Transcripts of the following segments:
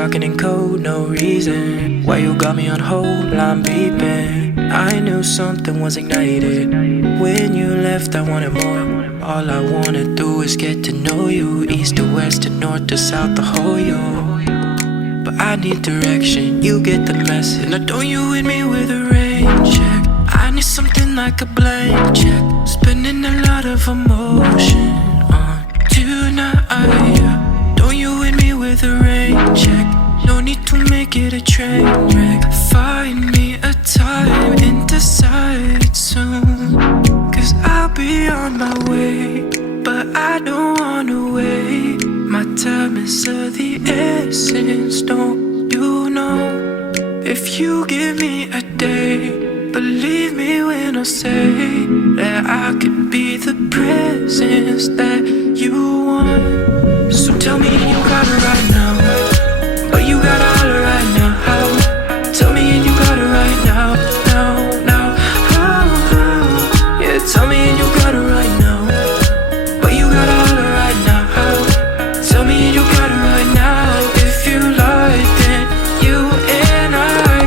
talking in code, no reason. Why you got me on hold, I'm beeping. I knew something was ignited. When you left I wanted more. All I wanna do is get to know you. East to west to north to south, the whole you. But I need direction, you get the message. Now don't you hit me with a rain check. I need something like a blank check. Spending a lot of emotion on tonight. Don't you hit me with a rain check. No need to make it a train wreck. Find me a time and decide soon, cause I'll be on my way. But I don't wanna wait. My time is of the essence, don't you know? If you give me a day, believe me when I say that I could be the presence that you want. So tell me you got it right now, but you got all it right now. Tell me and you got it right now, now. Yeah, tell me and you got it right now, but you got all it right now. Tell me and you got it right now. If you like, then you and I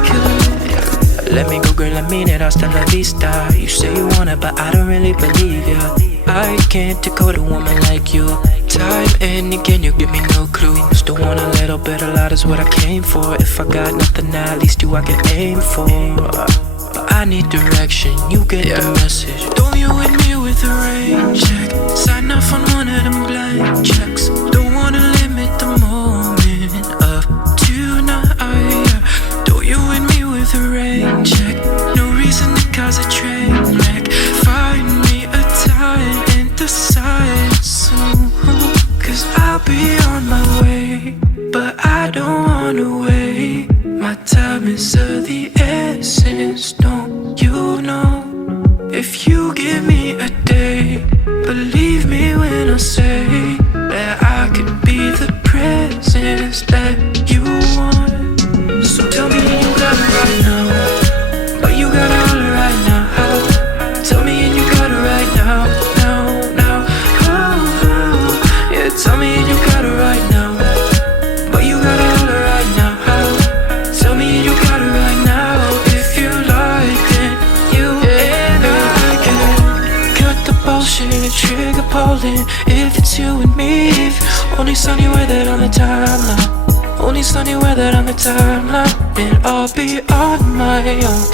could. Let me go, girl, I mean it, hasta la vista. You say you want it, but I don't really believe ya. I can't decode a woman like you. Time and again, you give me no clue. Still want a little bit, a lot is what I came for. If I got nothing now, at least you I can aim for. But I need direction, you get the message. Don't you hit me with a rain check. Sign off on one of them blank checks. Don't wanna limit the moment of tonight. Don't you hit me with a rain check. No reason to cause a train wreck. Find me a time and decide soon, cause I'll be on my way. But I don't wanna wait. My time is of the essence, don't you know? If you give me a day, believe me when I say that I could be the presence that you want. So tell me you got it right now, but you got all it right now. Tell me and you got it right now, now. Yeah, tell me and you got it right now, but you got all it right now. Tell me and you got it right now. If you like it, you and I can cut the bullshit, trigger pulling. If it's you and me, if only sunny weather on the timeline, only sunny weather on the timeline, and I'll be on my own.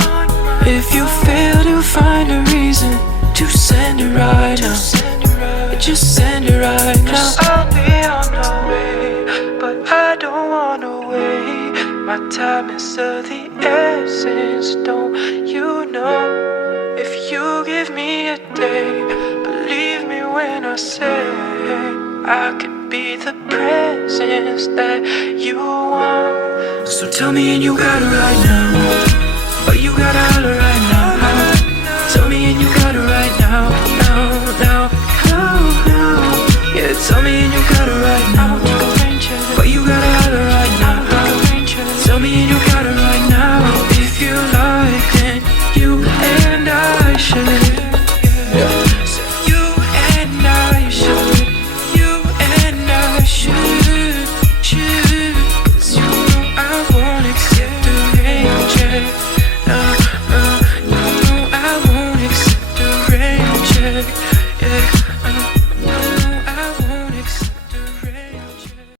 If you fail to find a reason to send it right now, just send it right now. I'll be on the way, but I don't wanna wait. My time is of the essence, don't you know? If you give me a day, believe me when I say I could be the presence that you want. So tell me and you got it right now, but you got all it right now. Tell me and you got it right now, now. Yeah, tell me and you